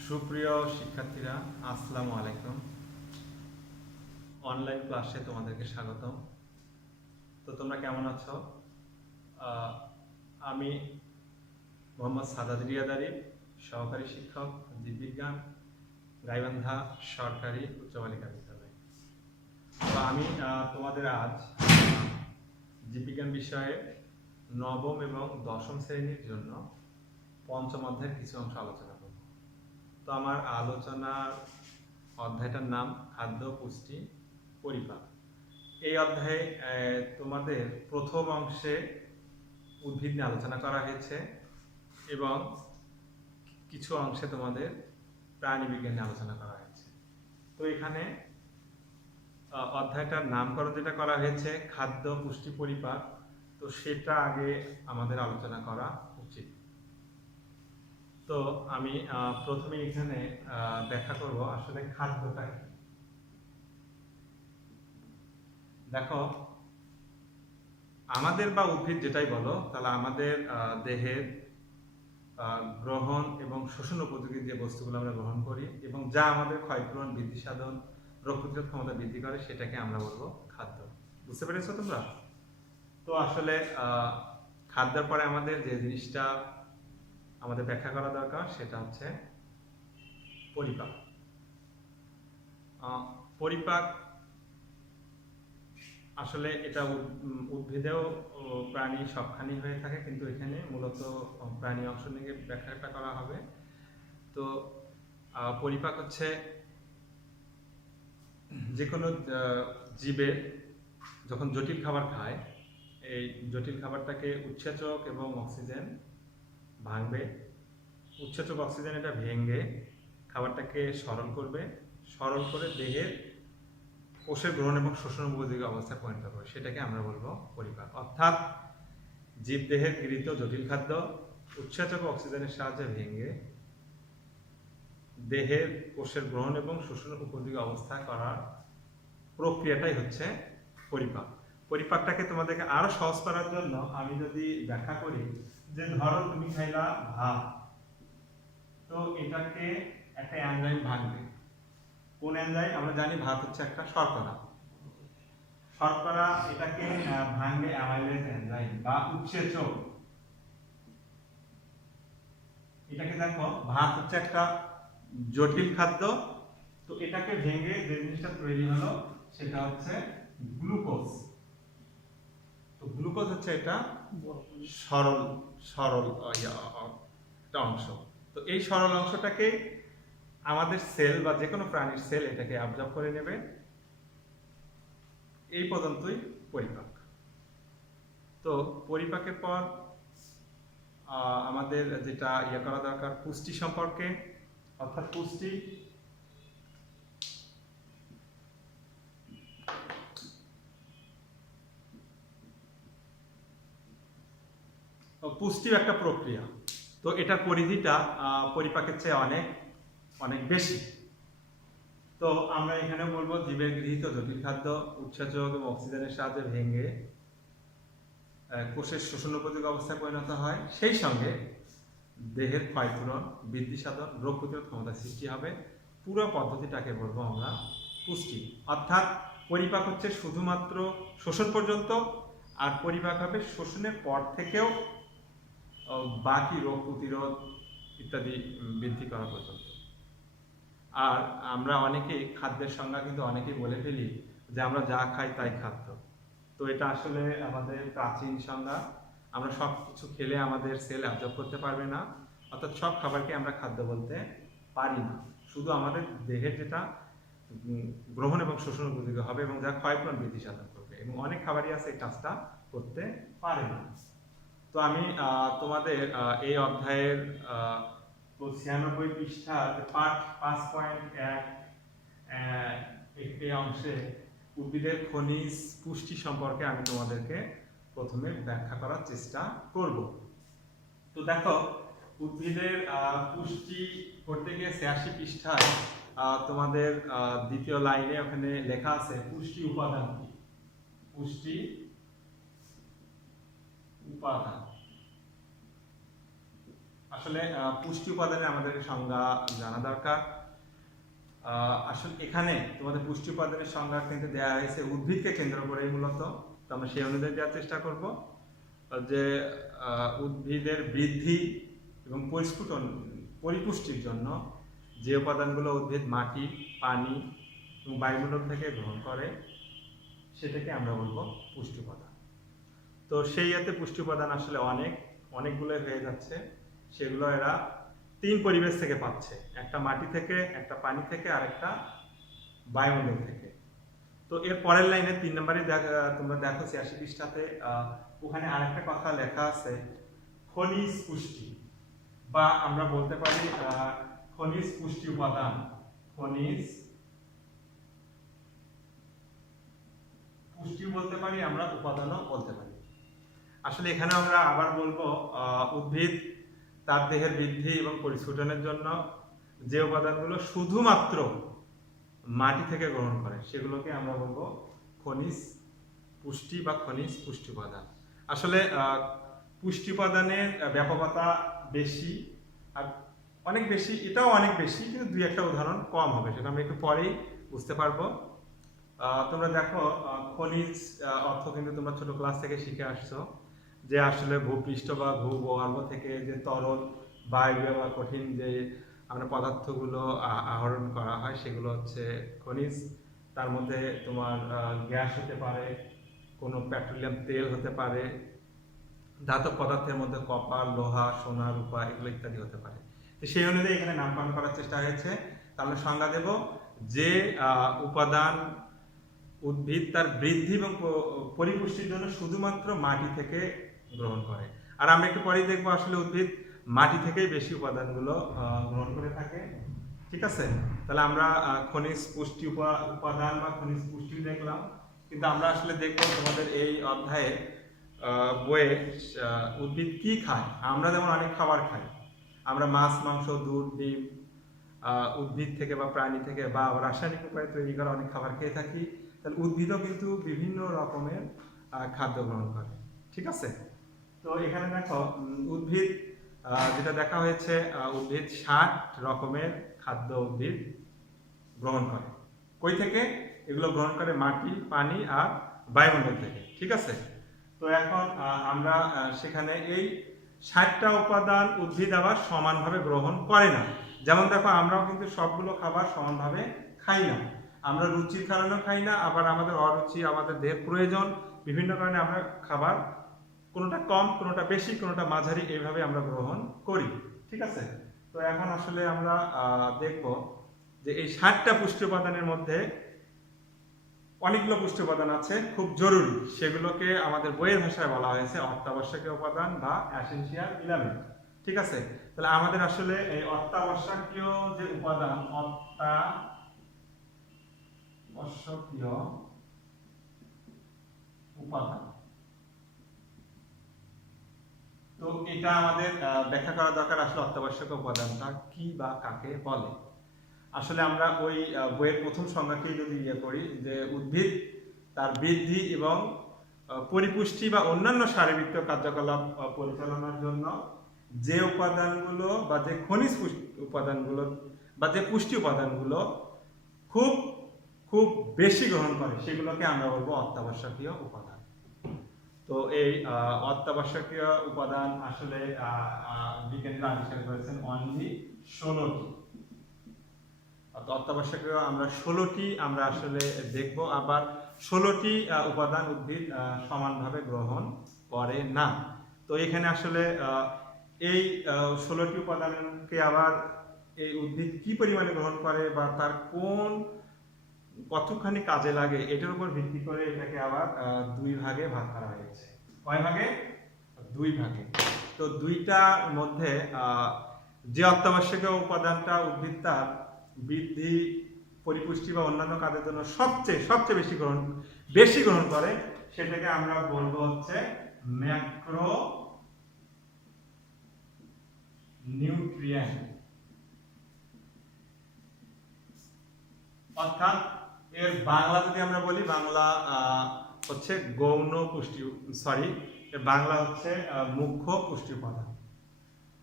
সুপ্রিয় শিক্ষার্থীরা, আসসালামু আলাইকুম। অনলাইন ক্লাসে তোমাদেরকে স্বাগতম। তো তোমরা কেমন আছো? আমি মোহাম্মদ সাদাত রিয়াদারি, সহকারী শিক্ষক, জীববিজ্ঞান, গাইবান্ধা সরকারি উচ্চ বালিকা বিদ্যালয়। তো আমি তোমাদের আজ জীববিজ্ঞান বিষয়ে নবম এবং দশম শ্রেণীর জন্য পঞ্চম অধ্যায়ের কিছু অংশ আলোচনা করব। তো আমার আলোচনার অধ্যায়টার নাম খাদ্য, পুষ্টি, পরিপাক। এই অধ্যায়ে তোমাদের প্রথম অংশে উদ্ভিদ নিয়ে আলোচনা করা হয়েছে এবং কিছু অংশে তোমাদের প্রাণী বিজ্ঞান নিয়ে আলোচনা করা হয়েছে। তো এখানে অধ্যায়টার নামকরণ যেটা করা হয়েছে খাদ্য, পুষ্টি, পরিপাক, তো সেটা আগে আমাদের আলোচনা করা উচিত। তো আমি প্রথমে এখানে ব্যাখ্যা করব আসলে খাদ্যটা কি। দেখো, আমাদের বা উদ্ভিদ যেটাই বলো, তাহলে আমাদের দেহের গ্রহণ এবং শোষণ উপযোগী যে বস্তুগুলো আমরা গ্রহণ করি এবং যা আমাদের ক্ষয়পূরণ, বৃদ্ধি সাধন, রোগ প্রতিরোধ ক্ষমতা বৃদ্ধি করে, সেটাকে আমরা বলবো খাদ্য। বুঝতে পেরেছো তোমরা? তো আসলে খাদ্যের পরে আমাদের যে জিনিসটা আমাদের ব্যাখ্যা করা দরকার সেটা হচ্ছে পরিপাক। পরিপাক আসলে এটা উদ্ভিদেও প্রাণী সবখানি হয়ে থাকে, কিন্তু এখানে মূলত প্রাণী অংশ নিয়ে ব্যাখ্যাটা করা হবে। তো পরিপাক হচ্ছে যে কোনো জীবের যখন জটিল খাবার খায়, এই জটিল খাবারটাকে উৎসেচক এবং অক্সিজেন ভাঙবে, উৎসেচক অক্সিজেন এটা ভেঙে খাবারটাকে সরল করবে, সরল করে দেহের কোষের গ্রহণ এবং শোষণ উপযোগী অবস্থায় পরিণত করে, সেটাকে আমরা বলবো পরিপাক। অর্থাৎ জীবদেহের গৃহীত জটিল খাদ্য উৎসেচক অক্সিজেনের সাহায্যে ভেঙে দেহের কোষের গ্রহণ এবং শোষণ উপযোগী অবস্থা করার প্রক্রিয়াটাই হচ্ছে পরিপাক। পরিপাকটাকে তোমাদেরকে আরো সহজ করার জন্য আমি যদি ব্যাখ্যা করি, যে ধরো তুমি খাইলা ভাত, তো এটাকে একটা এনজাইম ভাঙবে। কোন এনজাইম? আমরা জানি ভাত হচ্ছে একটা শর্করা। শর্করা এটাকে ভাঙবে অ্যামাইলেজ এনজাইম বা উৎসেচক। এটাকে দেখো, ভাত হচ্ছে একটা জটিল খাদ্য, তো এটাকে ভেঙে যে জিনিসটা তৈরি হলো সেটা হচ্ছে গ্লুকোজ। তো গ্লুকোজ হচ্ছে এটা সরল সরল একটা অংশ। তো এই সরল অংশটাকে আমাদের সেল বা যে কোনো প্রাণীর সেল এটাকে অ্যাবজর্ব করে নেবে। এই পর্যন্তই পরিপাক। তো পরিপাকের পর আমাদের যেটা করা দরকার পুষ্টি সম্পর্কে, অর্থাৎ পুষ্টি। পুষ্টিও একটা প্রক্রিয়া, তো এটার পরিধিটা পরিপাকের চেয়ে অনেক অনেক বেশি। তো আমরা এখানে বলবো জীবের গৃহীত জটিল খাদ্য উৎসেচক এবং অক্সিজেনের সাহায্যে ভেঙে কোষের শোষণ উপযোগী অবস্থায় পরিণত হয়, সেই সঙ্গে দেহের ক্ষয়পূরণ, বৃদ্ধি সাধন, রোগ প্রতিরোধ ক্ষমতা সৃষ্টি হবে। পুরো পদ্ধতিটাকে বলবো আমরা পুষ্টি। অর্থাৎ পরিপাক হচ্ছে শুধুমাত্র শোষণ পর্যন্ত, আর পরিপাক হবে শোষণের পর থেকেও বাকি রোগ প্রতিরোধ ইত্যাদি বৃদ্ধি করা পর্যন্ত। আর আমরা অনেকেই খাদ্যের সংজ্ঞা কিন্তু অনেকেই বলে ফেলি যে আমরা যা খাই তাই খাদ্য। তো এটা আসলে আমাদের প্রাচীন সংজ্ঞা। আমরা সব কিছু খেলে আমাদের সেল অ্যাবজর্ব করতে পারবে না, অর্থাৎ সব খাবারকে আমরা খাদ্য বলতে পারি না। শুধু আমাদের দেহের যেটা গ্রহণ এবং শোষণ উপযোগী হবে এবং যা ক্ষয়পূরণ বৃদ্ধি সাধন করবে, এবং অনেক খাবারই আছে এই কাজটা করতে পারে না। তো আমি তোমাদের এই অধ্যায়ের 96 পৃষ্ঠার পাঠ 5.1 এই অংশে উদ্ভিদের খনিজ পুষ্টি সম্পর্কে আমি তোমাদেরকে প্রথমে ব্যাখ্যা করার চেষ্টা করব। তো দেখো, উদ্ভিদের পুষ্টি করতে গিয়ে 86 পৃষ্ঠায় তোমাদের দ্বিতীয় লাইনে ওখানে লেখা আছে পুষ্টি উপাদান কি। পুষ্টি উপাদান আসলে পুষ্টি উপাদানের আমাদের সংজ্ঞা জানা দরকার। আসলে এখানে তোমাদের পুষ্টি উপাদানের সংজ্ঞা কিন্তু দেওয়া হয়েছে উদ্ভিদকে কেন্দ্র করে মূলত, তো আমরা সেই অনুযায়ী দেওয়ার চেষ্টা করব যে উদ্ভিদের বৃদ্ধি এবং পরিপুষ্টির জন্য যে উপাদানগুলো উদ্ভিদ মাটি, পানি এবং বায়ুমণ্ডল থেকে গ্রহণ করে সেটাকে আমরা বলবো পুষ্টি উপাদান। তো সেই ইয়েতে পুষ্টি উপাদান আসলে অনেকগুলো হয়ে যাচ্ছে। সেগুলো এরা 3 পরিবেশ থেকে পাচ্ছে, একটা মাটি থেকে, একটা পানি থেকে, আর একটা বায়ুমণ্ডল থেকে। তো এর পরের লাইনে 3 নম্বরে তোমরা দেখো 86 পৃষ্ঠাতে ওখানে আরেকটা কথা লেখা আছে খনিজ পুষ্টি, বা আমরা বলতে পারি খনিজ পুষ্টি উপাদান। খনিজ পুষ্টি বলতে পারি আমরা, উপাদানও বলতে পারি। আসলে এখানে আমরা আবার বলবো উদ্ভিদ তার দেহের বৃদ্ধি এবং পরিস্ফুটনের জন্য যে উপাদানগুলো শুধুমাত্র মাটি থেকে গ্রহণ করে সেগুলোকে আমরা বলবো খনিজ পুষ্টি বা খনিজ পুষ্টি উপাদান। আসলে পুষ্টি উপাদানের ব্যাপকতা বেশি, আর অনেক বেশি, এটাও অনেক বেশি, কিন্তু 2-1টা উদাহরণ কম হবে, সেটা আমরা একটু পরেই বুঝতে পারবো। তোমরা দেখো খনিজ অর্থ কিন্তু তোমরা ছোট ক্লাস থেকে শিখে আসছো যে আসলে ভূপৃষ্ঠ বা ভূগর্ভ থেকে যে তরল বায়বীয় বা কঠিন যে আমরা পদার্থগুলো আহরণ করা হয় সেগুলো হচ্ছে খনিজ। তার মধ্যে তোমার গ্যাস হতে পারে, কোনো পেট্রোলিয়াম তেল হতে পারে, ধাতব পদার্থের মধ্যে কপার, লোহা, সোনা, রূপা এগুলো ইত্যাদি হতে পারে। তো সেই অনুযায়ী এখানে নামকরণ করার চেষ্টা হয়েছে। তাহলে সংজ্ঞা দেব যে উপাদান উদ্ভিদ তার বৃদ্ধি এবং পরিপুষ্টির জন্য শুধুমাত্র মাটি থেকে গ্রহণ করে। আর আমরা একটু পরেই দেখবো আসলে উদ্ভিদ মাটি থেকেই বেশি উপাদানগুলো গ্রহণ করে থাকে। ঠিক আছে, তাহলে আমরা খনিজ পুষ্টি উপাদান বা খনিজ পুষ্টি দেখলাম, কিন্তু আমরা আসলে দেখবো তোমাদের এই অধ্যায়ে বইয়ে উদ্ভিদ কি খায়। আমরা যেমন অনেক খাবার খাই, আমরা মাছ, মাংস, দুধ, ডিম উদ্ভিদ থেকে বা প্রাণী থেকে বা রাসায়নিক উপায়ে তৈরি করা অনেক খাবার খেয়ে থাকি। তাহলে উদ্ভিদও কিন্তু বিভিন্ন রকমের খাদ্য গ্রহণ করে। ঠিক আছে, তো এখানে দেখো উদ্ভিদ যেটা দেখা হয়েছে, উদ্ভিদ 60 রকমের খাদ্য উদ্ভিদ গ্রহণ করে। কই থেকে এগুলো গ্রহণ করে? মাটি, পানি আর বায়ুমণ্ডল থেকে। ঠিক আছে, তো এখন আমরা সেখানে এই 60টা উপাদান উদ্ভিদ আবার সমানভাবে গ্রহণ করে না। যেমন দেখো আমরাও কিন্তু সবগুলো খাবার সমানভাবে খাই না, আমরা রুচির কারণেও খাই না, আবার আমাদের অরুচি, আমাদের দেহের প্রয়োজন, বিভিন্ন কারণে আমরা খাবার কোনোটা কম, কোনোটা বেশি, কোনোটা মাঝারি, এইভাবে আমরা গ্রহণ করি। ঠিক আছে, তো এখন আসলে আমরা দেখব যে এই 60টা পুষ্টি উপাদানের মধ্যে অনেকগুলো পুষ্টি উপাদান আছে খুব জরুরি, সেগুলোকে আমাদের বইয়ের ভাষায় বলা হয়েছে অত্যাবশ্যকীয় উপাদান বা এসেনশিয়াল এলিমেন্ট। ঠিক আছে, তাহলে আমাদের আসলে এই অত্যাবশ্যকীয় যে উপাদান, অত্যাবশ্যকীয় উপাদান, তো এটা আমাদের ব্যাখ্যা করা দরকার আসলে অত্যাবশ্যকীয় উপাদানটা কি বা কাকে বলে। আসলে আমরা ওই বইয়ের প্রথম সংজ্ঞাকেই যদি করি যে উদ্ভিদ তার বৃদ্ধি এবং পরিপুষ্টি বা অন্যান্য শারীরবৃত্তীয় কার্যকলাপ পরিচালনার জন্য যে উপাদানগুলো বা যে খনিজ উপাদানগুলো বা যে পুষ্টি উপাদানগুলো খুব খুব বেশি গ্রহণ করে সেগুলোকে আমরা বলবো অত্যাবশ্যকীয় উপাদান। তো এই অত্যাবশ্যকীয় উপাদান আসলে বিজ্ঞানীরা আবিষ্কার করেছেন অনলি 16টি। অত্যাবশ্যকীয় আমরা 16টি আমরা আসলে দেখব, আবার 16টি উপাদান উদ্ভিদ সমানভাবে গ্রহণ করে না। তো এখানে আসলে এই 16টি উপাদানকে আবার এই উদ্ভিদ কি পরিমাণে গ্রহণ করে বা তার কতখানি কাজে লাগে এটার উপর ভিত্তি করে এটাকে আবার 2 ভাগে ভাগ করা হয়েছে। কয় ভাগে? 2 ভাগে। তো 2টার মধ্যে যে অত্যাবশ্যকীয় উপাদানটা উদ্ভিদ তার বৃদ্ধি, পরিপুষ্টি বা অন্যান্য কাজের জন্য সবচেয়ে বেশি গ্রহণ করে সেটাকে আমরা বলবো হচ্ছে ম্যাক্রো নিউট্রিয়েন্ট, অর্থাৎ এর বাংলা যদি আমরা বলি, বাংলা হচ্ছে গৌণ পুষ্টি, এর বাংলা হচ্ছে মুখ্য পুষ্টি উপাদান।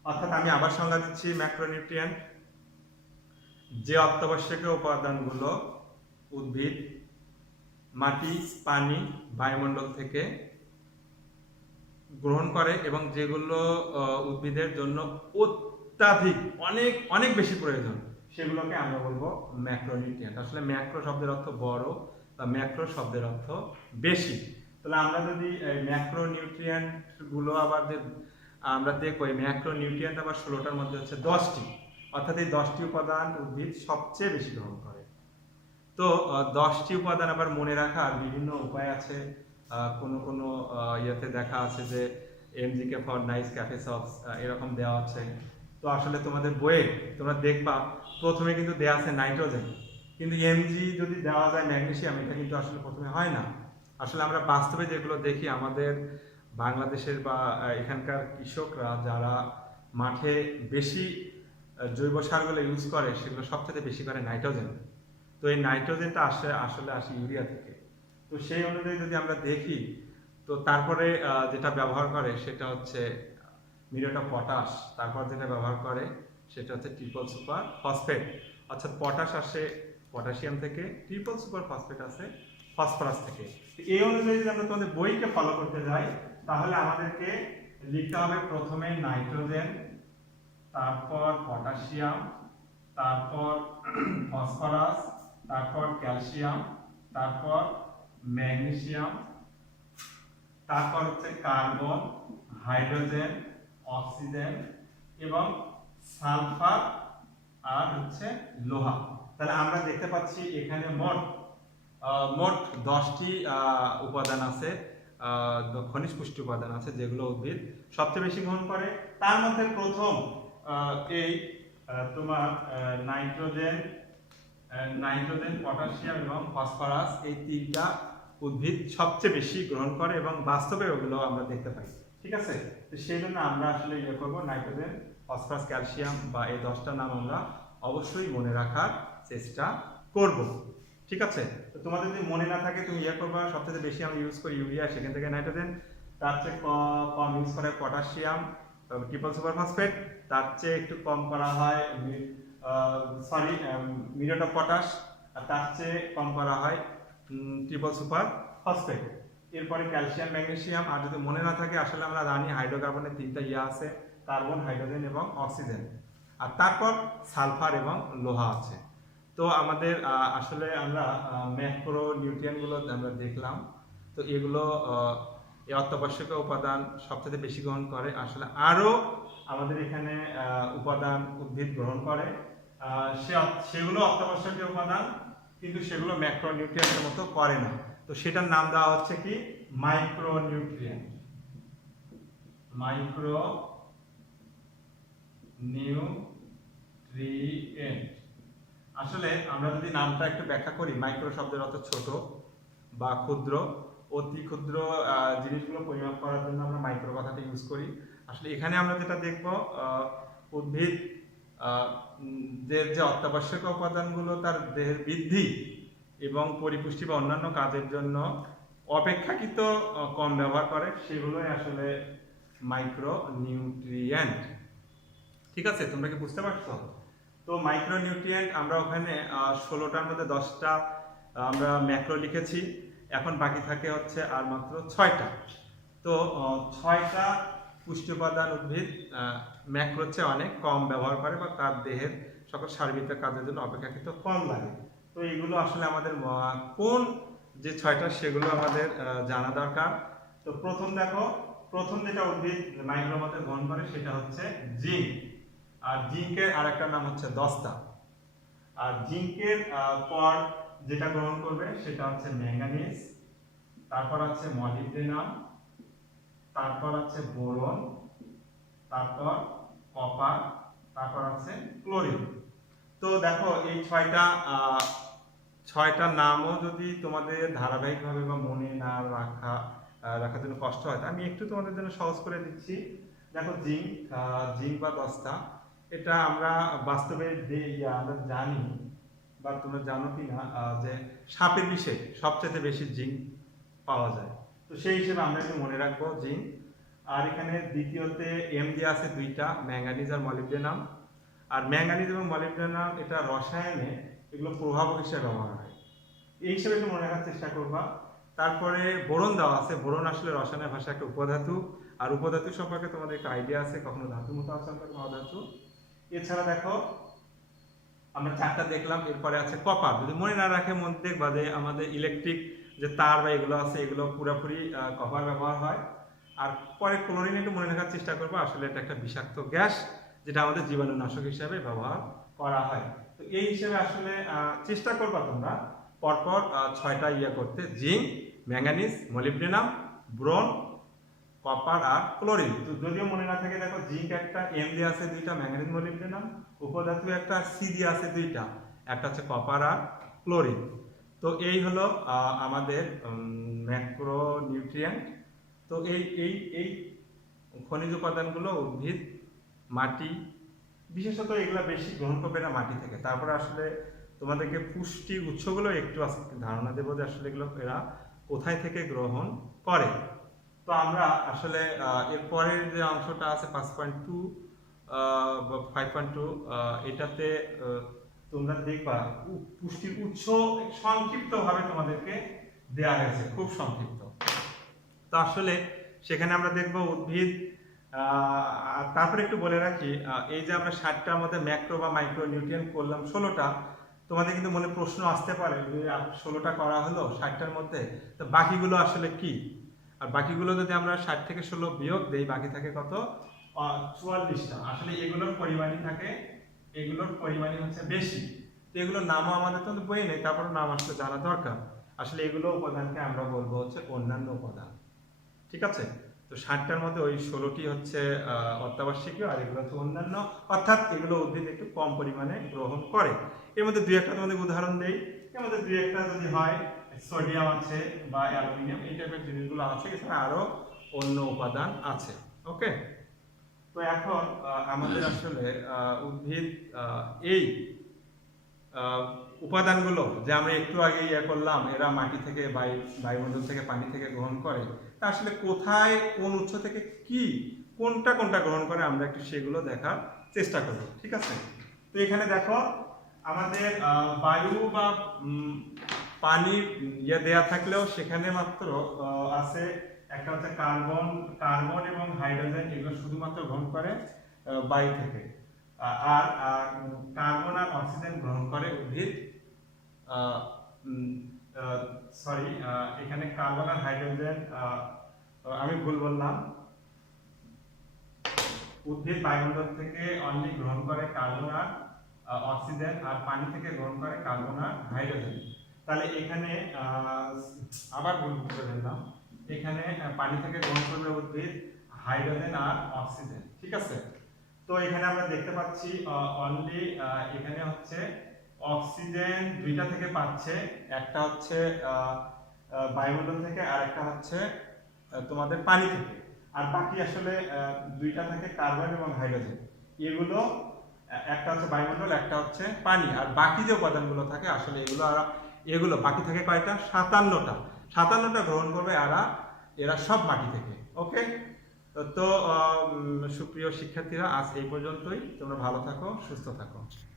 অর্থাৎ আমি আবার সংজ্ঞা দিচ্ছি, ম্যাক্রোনিউট্রিয়েন্ট যে অত্যাবশ্যকীয় উপাদানগুলো উদ্ভিদ মাটি, পানি, বায়ুমণ্ডল থেকে গ্রহণ করে এবং যেগুলো উদ্ভিদের জন্য অত্যাধিক অনেক অনেক বেশি প্রয়োজন, সেগুলোকে আমরা বলবো ম্যাক্রোনিউট্রিয়েন্ট। আসলে ম্যাক্রো শব্দের অর্থ বড় বা ম্যাক্রো শব্দের অর্থ বেশি। তাহলে আমরা যদি ম্যাক্রোনিউট্রিয়েন্ট গুলো আবার আমরা দেখবো, এই ম্যাক্রোনিউট্রিয়েন্ট আবার 16টার মধ্যে হচ্ছে 10টি, অর্থাৎ এই 10টি উপাদান উদ্ভিদ সবচেয়ে বেশি গ্রহণ করে। তো 10টি উপাদান আবার মনে রাখার বিভিন্ন উপায় আছে। কোনো ইয়েতে দেখা আছে যে এমজিকে ফর নাইস ক্যাফে সপস এরকম দেওয়া আছে। তো আসলে তোমাদের বইয়ে তোমরা দেখবা প্রথমে কিন্তু দেওয়া আছে নাইট্রোজেন, কিন্তু এমজি যদি দেওয়া যায় ম্যাগনেসিয়াম, এটা কিন্তু আসলে প্রথমে হয় না। আসলে আমরা বাস্তবে যেগুলো দেখি আমাদের বাংলাদেশের বা এখানকার কৃষকরা যারা মাঠে বেশি জৈব সারগুলো ইউজ করে, সেগুলো সবচেয়ে বেশি করে নাইট্রোজেন। তো এই নাইট্রোজেনটা আসলে আসে ইউরিয়া থেকে। তো সেই অনুযায়ী যদি আমরা দেখি, তো তারপরে যেটা ব্যবহার করে সেটা হচ্ছে মিউরেট অফ পটাশ, তারপর যেটা ব্যবহার করে সেটা হচ্ছে ট্রিপল সুপার ফসফেট। অর্থাৎ পটাশ আসে পটাশিয়াম থেকে, ট্রিপল সুপার ফসফেট আসে ফসফরাস থেকে। এই অনুযায়ী যদি আমরা তোমাদের বইকে ফলো করতে যাই, তাহলে আমাদেরকে লিখতে হবে প্রথমে নাইট্রোজেন, তারপর পটাশিয়াম, তারপর ফসফরাস, তারপর ক্যালসিয়াম, তারপর ম্যাগনেসিয়াম, তারপর হচ্ছে কার্বন, হাইড্রোজেন, অক্সিজেন এবং সালফার আর হচ্ছে লোহা। তাহলে আমরা দেখতে পাচ্ছি এখানে মোট 10টি উপাদান আছে, খনিজ পুষ্টি উপাদান আছে, যেগুলো উদ্ভিদ সবচেয়ে বেশি গ্রহণ করে। তার মধ্যে প্রথম এই তোমার নাইট্রোজেন, পটাশিয়াম এবং ফসফরাস, এই তিনটা উদ্ভিদ সবচেয়ে বেশি গ্রহণ করে এবং বাস্তবে ওগুলো আমরা দেখতে পাই। ঠিক আছে, তো সেই জন্য আমরা আসলে ইয়ে করবো, নাইট্রোজেন, ফসফরাস, ক্যালসিয়াম বা এই 10টা নাম আমরা অবশ্যই মনে রাখার চেষ্টা করব। ঠিক আছে, তো তোমাদের যদি মনে না থাকে তুমি ইয়ে করবা, সবচেয়ে বেশি আমরা ইউজ করি ইউরিয়া, সেখান থেকে নাইট্রোজেন, তার চেয়ে কম ইউজ করে পটাশিয়াম, ট্রিপল সুপার ফসফেট, তার চেয়ে একটু কম করা হয় মিউরেট অফ পটাশ, আর তার চেয়ে কম করা হয় ট্রিপল সুপার ফসফেট। এরপরে ক্যালসিয়াম, ম্যাগনেসিয়াম। আর যদি মনে না থাকে, আসলে আমরা জানি হাইড্রোকার্বনের 3টা ইয়া আছে, কার্বন, হাইড্রোজেন এবং অক্সিজেন, আর তারপর সালফার এবং লোহা আছে। তো আমাদের আসলে আমরা ম্যাক্রো নিউট্রিয়েন্টগুলো আমরা দেখলাম। তো এগুলো এই অত্যাবশ্যকীয় উপাদান সবচেয়ে বেশি গ্রহণ করে। আসলে আরো আমাদের এখানে উপাদান উদ্ভিদ গ্রহণ করে, সেগুলো অত্যাবশ্যকীয় উপাদান, কিন্তু সেগুলো ম্যাক্রো নিউট্রিয়েন্টের মতো করে না। তো সেটার নাম দেওয়া হচ্ছে কি, মাইক্রো নিউট্রিয়েন্ট। Micro nutrient. আসলে আমরা যদি নামটা একটু ব্যাখ্যা করি, মাইক্রো শব্দের অর্থ ছোট বা ক্ষুদ্র, অতি ক্ষুদ্র জিনিসগুলো পরিমাপ করার জন্য আমরা মাইক্রো কথাটা ইউজ করি। আসলে এখানে আমরা যেটা দেখব, উদ্ভিদ যে অত্যাবশ্যকীয় উপাদানগুলো তার দেহের বৃদ্ধি এবং পরিপুষ্টি বা অন্যান্য কাজের জন্য অপেক্ষাকৃত কম ব্যবহার করে, সেগুলোই আসলে মাইক্রো নিউট্রিয়েন্ট। ঠিক আছে, তোমরা কি বুঝতে পারছো? তো মাইক্রো নিউট্রিয়েন্ট আমরা ওখানে 16টার মধ্যে 10টা আমরা ম্যাক্রো লিখেছি, এখন বাকি থাকে হচ্ছে আর মাত্র 6টা। তো 6টা পুষ্টি উপাদান উদ্ভিদ ম্যাক্রোর চেয়ে অনেক কম ব্যবহার করে বা তার দেহের সকল সার্বিক কাজের জন্য অপেক্ষাকৃত কম লাগে। তো এগুলো আসলে আমাদের কোন যে 6টা সেগুলো আমাদের জানা দরকার। তো প্রথম যেটা উদ্ভিদ মাইক্রোর মধ্যে গ্রহণ করে সেটা হচ্ছে জিঙ্ক। আর জিঙ্কের আরেকটা নাম হচ্ছে দস্তা। আর জিঙ্কের পর যেটা গ্রহণ করবে সেটা হচ্ছে ম্যাঙ্গানিজ, তারপর আছে মলিবডেনাম, তারপর আছে বোরন, তারপর কপার, তারপর আছে ক্লোরিন। তো দেখো এই 6টার নামও যদি তোমাদের ধারাবাহিকভাবে বা মনে না রাখার জন্য কষ্ট হয়, আমি একটু তোমাদের জন্য সহজ করে দিচ্ছি। দেখো জিঙ্ক বা দস্তা, এটা আমরা বাস্তবে আমরা জানি বা তোমরা জানো কিনা যে সাপের বিষে সবচেয়ে বেশি জিঙ্ক পাওয়া যায়। তো সেই হিসেবে আমরা একটু মনে রাখবো জিঙ্ক। আর এখানে দ্বিতীয়তে এম দিয়ে আছে দুইটা, ম্যাঙ্গানিজ আর মলিবডেনাম। আর ম্যাঙ্গানিজ এবং মলিবডেনাম এটা রসায়নে এগুলো প্রভাবক হিসেবে ব্যবহার হয়, এই হিসেবে একটু মনে রাখার চেষ্টা করবা। তারপরে বোরন দেওয়া আছে, বোরন আসলে রসায়নের ভাষায় একটা উপধাতু, আর উপধাতু সম্পর্কে তোমাদের একটা আইডিয়া আছে, কখনো ধাতু মতো আছে কখনো অধাতু। এছাড়া দেখো আমরা চারটা দেখলাম, এরপরে আছে কপার। যদি মনে না রাখে মনে দেখবা যে আমাদের ইলেকট্রিক যে তার বা এগুলো আছে এগুলো পুরোপুরি কপার ব্যবহার হয়। আর পরে ক্লোরিন একটু মনে রাখার চেষ্টা করবো, আসলে এটা একটা বিষাক্ত গ্যাস যেটা আমাদের জীবাণুনাশক হিসেবে ব্যবহার করা হয়। তো এই হিসেবে আসলে চেষ্টা করবা তোমরা পরপর 6টা করতে, zinc, manganese, molybdenum, boron, copper আর ক্লোরিন। তো যদিও মনে না থাকে দেখো জিঙ্ক একটা, এম দিয়ে আছে দুইটা, ম্যাঙ্গানিজ মলিবডেনাম, উপধাতু একটা, সি দিয়ে আছে দুইটা, একটা হচ্ছে কপার আর ক্লোরিন। তো এই হলো আমাদের ম্যাক্রো নিউট্রিয়েন্ট। তো এই এই এই খনিজ উপাদানগুলো উদ্ভিদ, মাটি, বিশেষত এগুলা বেশি গ্রহণ করবে না মাটি থেকে। তারপরে আসলে তোমাদেরকে পুষ্টি উৎসগুলো একটু ধারণা দেবো যে আসলে এগুলো এরা কোথায় থেকে গ্রহণ করে। তো আমরা আসলে এরপরের যে অংশটা আছে 5.2 বা 5.2, এটাতে তোমরা দেখবা পুষ্টির উৎস সংক্ষিপ্তভাবে তোমাদেরকে দেয়া হয়েছে, খুব সংক্ষিপ্ত। তো আসলে সেখানে আমরা দেখবো উদ্ভিদ। তারপরে একটু বলে রাখি, এই যে আমরা 60টার মধ্যে ম্যাক্রো বা মাইক্রো নিউট্রিয়েন্ট করলাম 16টা, তোমাদের কিন্তু মনে প্রশ্ন আসতে পারে যে 16টা করা হলো 60টার মধ্যে, তো বাকিগুলো আসলে কি? আর বাকিগুলো যদি আমরা 60 থেকে 16 বিয়োগ দেই, বাকি থাকে কত? 44টা। আসলে এগুলোর পরিমাণই থাকে, এগুলোর পরিমাণই হচ্ছে বেশি। তো এগুলোর নামও আমাদের তো বই নেই, তারপর নাম আসলে জানা দরকার। আসলে এগুলো উপাদানকে আমরা বলবো হচ্ছে অন্যান্য উপাদান, ঠিক আছে? তো 60টার মধ্যে ওই 16টি হচ্ছে অত্যাবশ্যকীয়, আর এগুলো হচ্ছে অন্যান্য, অর্থাৎ এগুলো উদ্ভিদ একটু কম পরিমাণে গ্রহণ করে। এর মধ্যে দুই একটা তোমাদের উদাহরণ দেই, এর মধ্যে দুই একটা যদি হয় সোডিয়াম আছে বা অ্যালুমিনিয়াম, এই টাইপের জিনিসগুলো আছে, এছাড়া আরো অন্য উপাদান আছে। ওকে, তো এখন আমাদের আসলে উদ্ভিদ এই উপাদানগুলো যে আমরা একটু আগে করলাম, এরা মাটি থেকে, বায়ুমণ্ডল থেকে, পানি থেকে গ্রহণ করে, তা আসলে কোথায় কোন উৎস থেকে কি কোনটা কোনটা গ্রহণ করে আমরা একটু সেগুলো দেখার চেষ্টা করব, ঠিক আছে? তো এখানে দেখো আমাদের বায়ু বা পানির দেয়া থাকলেও সেখানে মাত্র আছে একটা হচ্ছে কার্বন এবং হাইড্রোজেন, এগুলো শুধুমাত্র গ্রহণ করে বায়ু থেকে। আর কার্বন আর অক্সিজেন গ্রহণ করে উদ্ভিদ, সরি এখানে কার্বন আর হাইড্রোজেন আমি ভুল বললাম, উদ্ভিদ বায়ুমণ্ডল থেকে অনলি গ্রহণ করে কার্বন আর অক্সিজেন, আর পানি থেকে গ্রহণ করে কার্বন আর হাইড্রোজেন। তাহলে এখানে আবার ভুল করে দিলাম, এখানে পানি থেকে গ্রহণ করবে উদ্ভিদ হাইড্রোজেন আর অক্সিজেন, ঠিক আছে? তো এখানে আমরা দেখতে পাচ্ছি অনলি এখানে হচ্ছে অক্সিজেন দুইটা থেকে পাচ্ছে, একটা হচ্ছে বায়ুমণ্ডল থেকে আর একটা হচ্ছে তোমাদের পানি থেকে, আর বাকি আসলে দুইটা থাকে কার্বন এবং হাইড্রোজেন। এগুলো একটা হচ্ছে বায়ুমণ্ডল, একটা হচ্ছে পানি, আর বাকি যে উপাদানগুলো থাকে আসলে এগুলো বাকি থাকে কয়টা? 57টা গ্রহণ করবে এরা সব মাটি থেকে। ওকে, তো সুপ্রিয় শিক্ষার্থীরা, আজ এই পর্যন্তই। তোমরা ভালো থাকো, সুস্থ থাকো।